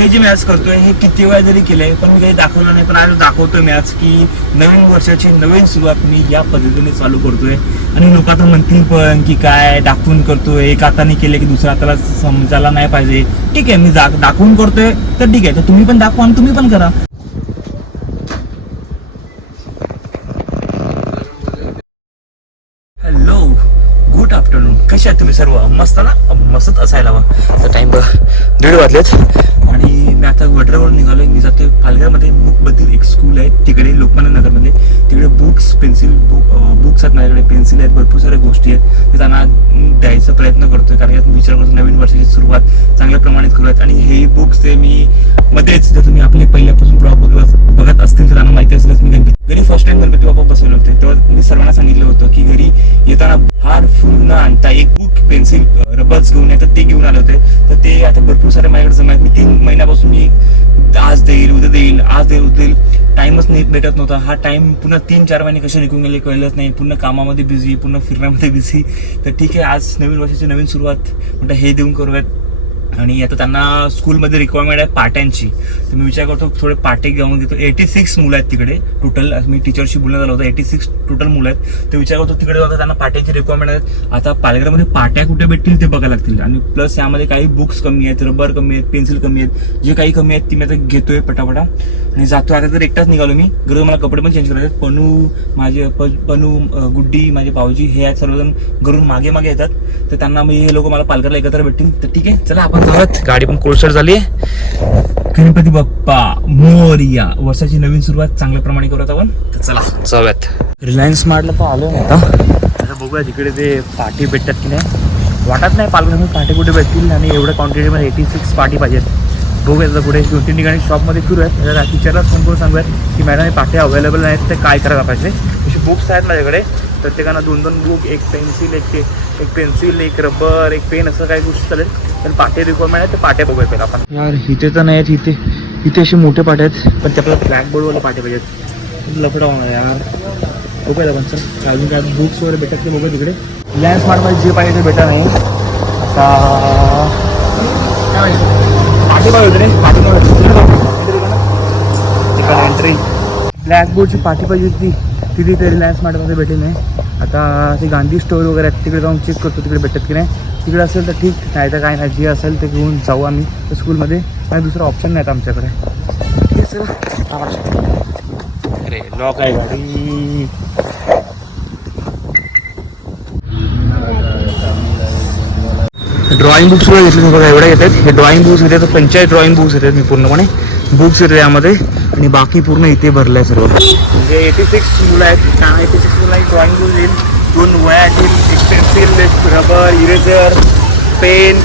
हे जे मी आज करतोय हे किती वेळा जरी केलंय पण मी काही दाखवलं नाही, पण आज दाखवतोय मी आज की नवीन वर्षाची नवीन सुरुवात मी या पद्धतीने चालू करतोय. आणि लोक आता म्हणतील पण की काय दाखवून करतोय, एक हाताने केले की दुसऱ्या हाताला समजायला नाही पाहिजे. ठीक आहे, मी दाखवून करतोय तर ठीक आहे, तर तुम्ही पण दाखवा आणि तुम्ही पण करा. Hello, good afternoon. कसे आहात तुम्ही सर्व? मस्त ना? मस्तच असायला हवा. तर टाइम 1:30 वाजलेत आणि मी आता वडरावरून निघालोय. मी जातोय पालघरमध्ये बुकबद्दल एक स्कूल आहे तिकडे, लोकमान्य नगरमध्ये. तिकडे बुक्स बुक्स आहेत माझ्याकडे, पेन्सिल आहेत, भरपूर साऱ्या गोष्टी आहेत. ते त्यांना द्यायचा प्रयत्न करतोय, कारण यात विचार करतो नवीन वर्षाची सुरुवात चांगल्या प्रमाणात करूयात. आणि हे बुक्स ते मी मध्येच, जर तुम्ही आपले पहिल्यापासून ब्लॉग बघत असतील तर त्यांना माहिती असेलच, मी घरी फर्स्ट टाइम गणपती बाप्पा बसवले होते. तेव्हा मी सर्वांना सांगितलं होतं की घरी येताना हार फुल न आणता एक बुक, पेन्सिल, रबर्स घेऊन येतात, ते घेऊन आले होते. तर ते आता भरपूर सारे माझ्याकडे जमा आहेत. मी 3 महिन्यापासून मी आज देईल, उद्या देईल, आज देईल, उद्या देईल, टाइमच नाही भेटत नव्हता. हा टाइम पुन्हा 3-4 महिने कसे निघून गेले कळलंच नाही. पूर्ण कामामध्ये बिझी, पूर्ण फिरण्यामध्ये बिझी. तर ठीक आहे, आज नवीन वर्षाची नवीन सुरुवात म्हटलं हे देऊन करूयात. आणि आता त्यांना स्कूलमध्ये रिक्वायरमेंट आहे पाट्यांची, तर मी विचार करतो थोडे पाटे घेऊन देतो. 86 मुलं आहेत तिकडे टोटल. मी टीचरशी बोलण्यात आलं होतं, 86 टोटल मुलं आहेत. ते विचार करतो तिकडे जातो, त्यांना पाट्यांची रिक्वायरमेंट आहेत. आता पालघरमध्ये पाट्या कुठे भेटतील ते बघायला लागतील. आणि प्लस यामध्ये काही बुक्स कमी आहेत, रबर कमी आहेत, पेन्सिल कमी आहेत. जे काही कमी आहेत ती मी आता घेतोय पटापटा आणि जातोय. आता तर एकटाच निघालो मी. गरज मला कपडे पण चेंज करायचे. पनू, गुड्डी, माझे भाऊजी हे आहेत, सर्वजण घरून मागे मागे येतात. तर त्यांना मी हे लोक मला पालघरला एकत्र भेटतील. तर ठीक आहे, चला आपण जाऊयात. गाडी पण कोळसर झाली आहे. गणपती बाप्पा मोरया. वर्षाची नवीन सुरुवात चांगल्या प्रमाणे करूयात आपण. तर चला जाऊयात. रिलायन्स मार्टला तर आलो आता. आता बघूया तिकडे ते पाटी भेटतात की नाही. वाटत नाही पालघरमध्ये पाटी कुठे भेटतील, आणि एवढ्या क्वांटिटीमध्ये 86 पाटी पाहिजेत. बघूयात आता पुढे 2-3 ठिकाणी शॉपमध्ये फिरूयात. टीचरलाच फोन करून सांगूयात की मॅडम हे पाटे अवेलेबल नाहीत, ते काय करायला पाहिजे. असे बुक्स आहेत माझ्याकडे, प्रत्येकानं 2-2 बुक, एक पेन्सिल, एक रबर, एक पेन, असं काही गोष्टी चालेल. तर पाटे रिक्वायरमेंट आहे, तर पाटे बघूया पहिला आपण. यार इथे तर नाही आहेत, इथे असे मोठे पाटे आहेत, पण ते आपल्याला ब्लॅकबोर्डवाले पाटे पाहिजेत. लफडा होणार यार. बघूया आपण सर अजून काय बुक्स वगैरे भेटत ते बघूया तिकडे. रिलायन्स मार्टमध्ये जे पाहिजे ते भेटत नाही. आता काय पाठी पाहिजे होते रे, पाठी एंट्री ब्लॅकबोर्डची पाठी पाहिजे होती, ती तिथे रिलायन्स मार्टमध्ये भेटली नाही. आता ते गांधी स्टोअर वगैरे आहेत, तिकडे जाऊन चेक करतो तिकडे भेटत की नाही. तिकडे असेल तर ठीक, नाही तर काय नाही, जे असेल ते घेऊन जाऊ आम्ही त्या स्कूलमध्ये. आणि दुसरा ऑप्शन नाही आमच्याकडे. ठीक आहे चला. अरे लॉक आहे गाडी. ड्रॉइंग बुक्स वगैरे घेतले बघा, एवढ्या घेतात. हे ड्रॉइंग बुक्स घेतात, 45 ड्रॉइंग बुक्स घेतात मी पूर्णपणे. बुक्स येते यामध्ये, आणि बाकी पूर्ण इथे भरलं आहे सर्व. म्हणजे 86 मुलं आहेत. 86 मुलं ड्रॉइंग बुक येईल, 2 वह्या येतील, एक पेन्सिल, एक rubber, eraser, pen,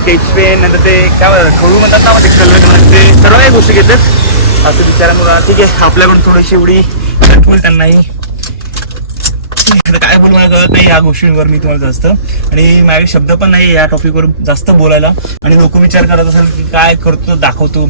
sketch pen, नंतर ते काय खळू म्हणतात ना, मध्ये कलर, ते सर्व काही गोष्टी घेतात. असं विचारा मुलं. ठीक आहे, आपल्याकडून थोडीशी एवढी हेल्प होईल त्यांनाही. काय बोलू मला कळत नाही या गोष्टींवर मी तुम्हाला जास्त, आणि माझे शब्द पण नाही या टॉपिकवर जास्त बोलायला. आणि लोक विचार करत असेल की काय करतो, दाखवतो.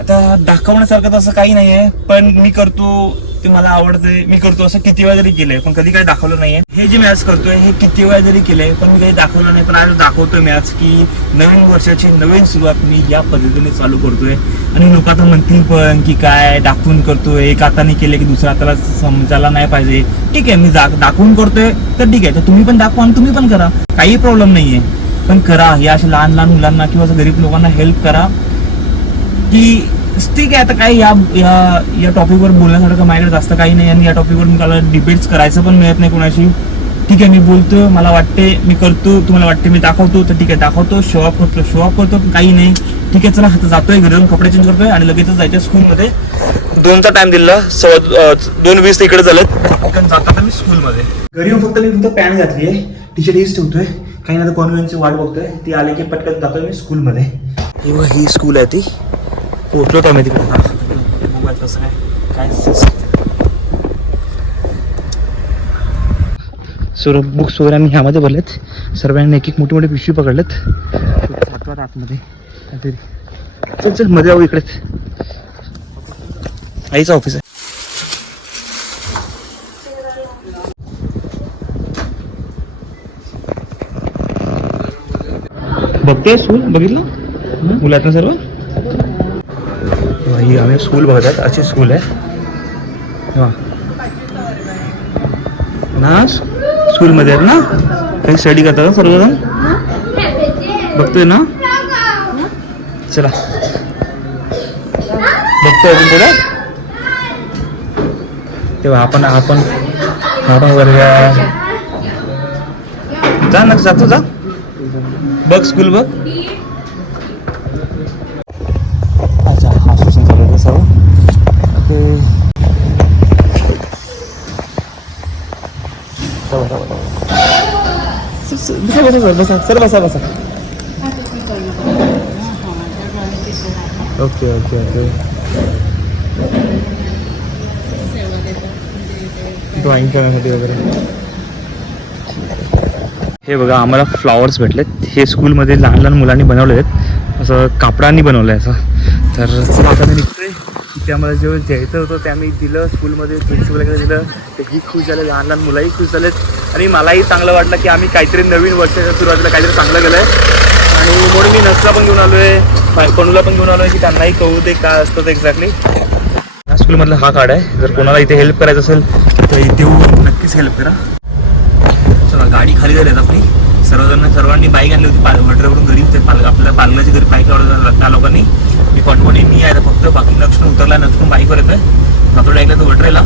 आता दाखवण्यासारखं तसं काही नाही आहे, पण मी करतो ते मला आवडते, मी करतो. असं किती वेळा जरी केलंय पण कधी काही दाखवलं नाहीये. हे जे मी आज करतोय हे किती वेळा जरी केलंय पण मी काही दाखवलं नाही, पण आज दाखवतोय मी आज की नवीन वर्षाची नवीन सुरुवात मी या पद्धतीने चालू करतोय. आणि लोक आता म्हणतील पण की काय दाखवून करतोय, एक हाताने केले की दुसऱ्या हाताला समजायला नाही पाहिजे. ठीक आहे, मी दाखवून करतोय तर ठीक आहे, तर तुम्ही पण दाखवा आणि तुम्ही पण करा, काही प्रॉब्लेम नाहीये. पण करा, या अशा लहान लहान मुलांना किंवा गरीब लोकांना हेल्प करा. की ठीक आहे, आता काय या टॉपिकवर बोलण्यासारखं माझ्याकडे जास्त काही नाही. आणि या टॉपिकवर मला डिबेट्स करायचं पण मिळत नाही कोणाशी. ठीक आहे, मी बोलतो, मला वाटते मी करतो, तुम्हाला वाटते मी दाखवतो, तर ठीक आहे दाखवतो, शो ऑफ करतो, काही नाही. ठीक आहे चला, आता जातोय घरी जाऊन कपडे चेंज करतोय आणि लगेचच जायचं स्कूलमध्ये. 2चा टाइम दिला, 2:20 इकडे झालं. जाता मी स्कूलमध्ये. घरी येऊन फक्त मी पॅन्ट घातली आहे, टी शर्ट हीच ठेवतोय. काही नाही तर कॉन्व्हेन्सची वाट बघतोय, ती आली की पटकन जातोय मी स्कूलमध्ये. ही स्कूल आहे ती. पोहोचलो तर मी तिकडे. बघूयात कसं काय सर्व बुक्स वगैरे मी ह्यामध्ये भरलेत. सर्वांनी एक मोठी मोठी पिशवी पकडलेत. सातव्यात आतमध्ये काहीतरी. चल मध्ये जाऊ, इकडेच आईचं ऑफिस आहे. बघते स्कूल, बघितलं मुलात ना सर्व. ही आम्ही स्कूल बघतात, अशी स्कूल आहे ना. स्कूलमध्ये आहेत ना, काही स्टडी करतात ना सर्वजण, बघतोय ना. चला बघतोय अजून थोडं. तेव्हा आपण वर्ग जा ना, जातो जा, बघ स्कूल बघ. अच्छा हा सूचन चालू सर्व. बसा सर, बसा बसा. Okay okay okay. ड्रॉइंग करण्यासाठी वगैरे. हे बघा आम्हाला फ्लॉवर्स भेटलेत. हे स्कूलमध्ये लहान लहान मुलांनी बनवले आहेत, असं कापडांनी बनवलं आहे असं. तर चला आता मी निघतोय. ते आम्हाला जेव्हा द्यायचं होतं ते आम्ही दिलं स्कूलमध्ये, प्रिन्सिपल वगैरे दिलं. तेही खुश झाले, लहान लहान मुलंही खुश झालेत. आणि मलाही चांगलं वाटलं की आम्ही काहीतरी नवीन वर्षाच्या सुरुवातीला काहीतरी चांगलं केलं आहे. आणि म्हणून मी नसला पण घेऊन आलो आहे, पणूला पण घेऊन आलो आहे की त्यांनाही कळू दे काय असतं ते एक्झॅक्टली. या स्कूलमधला हा कार्ड आहे. जर कोणाला इथे हेल्प करायचं असेल तर इथे येऊन नक्कीच हेल्प करा. चला गाडी खाली झाली आपली. सर्वांनी बाईक आणली होती वडरेवरून घरी. ते आपल्या पालघरची घरी बाईक लावलं त्या लोकांनी. मी कॉन्फिडंट मी आहे फक्त, बाकी लक्ष्मण उतरला, लक्ष्मण बाईकवर येतोय. नातोड ऐकलं तर वडरेला.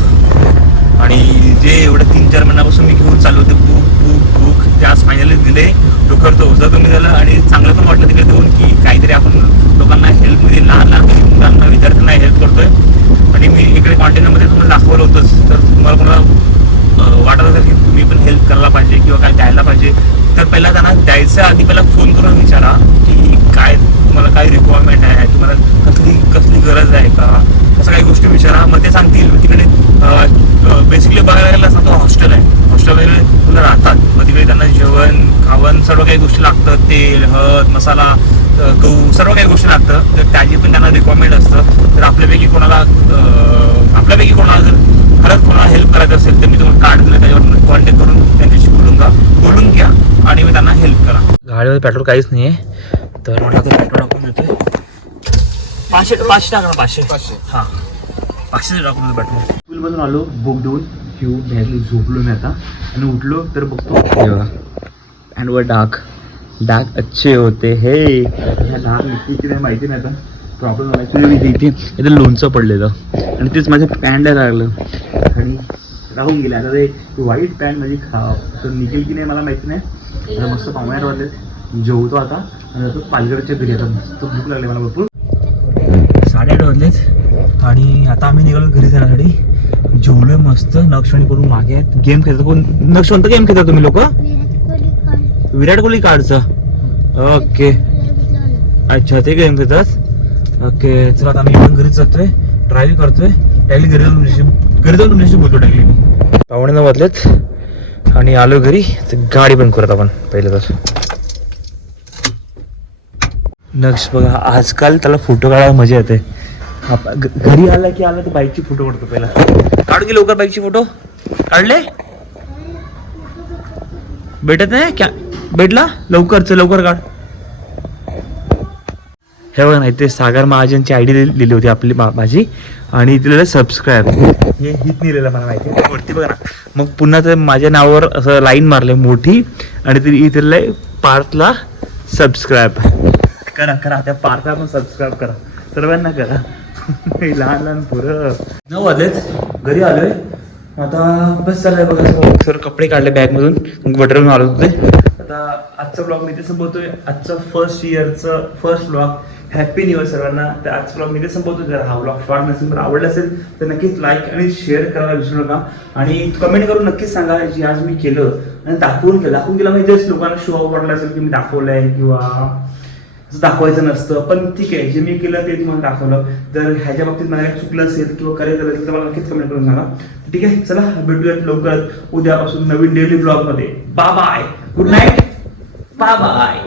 आणि जे एवढं 3-4 महिन्यापासून मी घेऊन चालू होते बुक ते आज फायनली दिले. डोकर तो ओझं कमी झालं आणि चांगलं पण वाटलं तिकडे देऊन की काहीतरी आपण लोकांना हेल्पमध्ये लहान मुलांना विद्यार्थ्यांना हेल्प करतोय. आणि मी इकडे कॉन्टेनरमध्ये तुम्हाला दाखवलं होतंच. तर तुम्हाला कोणाला वाटत असेल की तुम्ही पण हेल्प करायला पाहिजे किंवा काय द्यायला पाहिजे, तर पहिला त्यांना द्यायच्या आधी पहिला फोन करून विचारा की काय तुम्हाला काय रिक्वायरमेंट आहे, तुम्हाला कसली गरज आहे का, असं काही गोष्टी विचारा. मग ते सांगतील. तिकडे बेसिकली बघायला गेलं असं तो हॉस्टेल आहे. हॉस्टेलमध्ये मुलं राहतात. मग तिकडे त्यांना जेवण खावण सर्व काही गोष्टी लागतं. तेल, हळद, मसाला, गहू सर्व काही गोष्टी लागतं. तर त्याची पण त्यांना रिक्वायरमेंट असतं. तर आपल्यापैकी कोणाला जर खरंच कोणाला हेल्प करायचं असेल तर मी तुम्हाला कार्ड दिलं, त्याच्यावर कॉन्टॅक्ट करून त्यांच्याशी बोलून घ्या आणि मी त्यांना हेल्प करा. गाडीमध्ये पेट्रोल काहीच नाही आहे, तर म्हटलं तर पेट्रोल टाकून देतोय. 500 टाका ना. 500 हां 500 टाकून पेट्रोल. स्कूलमधून आलो, बुक देऊन घेऊन बॅगली झोपलो मी आता. आणि उठलो तर बघतो पॅन्टवर डाग अच्छे होते हे. डाग निघते की नाही माहिती नाही. आता प्रॉब्लेम व्हायचं इथे लोणचं पडलेलं आणि तेच माझ्या पॅन्टला लागलं आणि राहून गेलं. आता ते व्हाईट पॅन्ट माझी तर निघेल की नाही मला माहिती नाही. आता मस्त पाहुण्यात वाजले, जेवतो आता आणि आता पालघरच्या घरी. आता मस्त भूक लागली मला भरपूर. 8:30 वाजलेत आणि आता आम्ही निघालो घरी जाण्यासाठी. जेवलोय मस्त. नक्षवणी करून मागे आहेत, गेम खेळतात. कोण नक्षवंत गेम खेळता तुम्ही लोक? विराट कोहली कार्डचा. ओके अच्छा ते गेम खेळतात. ओके चला आता आम्ही घरीच जातोय, ड्राईव्ह करतोय. टायली घरी जाऊन तुमच्याशी बोलतो. टायली 9:15 वाजलेत आणि आलो घरी. तर गाडी बंद करत आपण पहिलं तर. नक्ष बघा, आजकाल त्याला फोटो काढायला मजा येते. घरी आला की आला तर बाईकची फोटो काढतो पहिला. काढू की लवकर बाईकची फोटो. काढले भेटत नाही क्या? भेटला लवकर काढ. हे बघा ना, इथे सागर महाजनची आयडी लिहिली होती आपली माझी आणि तिला सबस्क्राईब हे हित लिहिलेलं मला माहिती आहे वरती बघा ना. मग पुन्हा तर माझ्या नावावर असं लाईन मारले मोठी आणि ती इथे पार्थला सबस्क्राईब करा. त्या पार्थला पण सबस्क्राईब करा, सर्वांना करा. लहान पोरं. 9 वाजलेत, घरी आलोय आता. बस चाललंय बघा. सर कपडे काढले बॅगमधून, वडरेवरून आलो होते. आता आजचा ब्लॉग मी ते संपवतोय. आजचं first blog. Happy new year सर्वांना. तर आजचा ब्लॉग मी ते संपवतोय. जर हा ब्लॉग शॉर्ट नसेल तर आवडला असेल तर नक्कीच लाईक आणि शेअर करायला विसरू नका. आणि कमेंट करून नक्कीच सांगा जे आज मी केलं आणि दाखवून केलं म्हणजे जस्ट लोकांना शो ऑफ वाटलं असेल की मी दाखवलंय किंवा दाखवायचं नसतं. पण ठीक आहे, जे मी केलं ते तुम्हाला दाखवलं. जर ह्याच्या बाबतीत मला काही चुकलं असेल किंवा करायचं असेल तर मला नक्कीच कमेंट करून सांगा. ठीक आहे, चला भेटूयात लवकरच उद्यापासून नवीन डेली ब्लॉग मध्ये. Bye bye, good night, bye bye.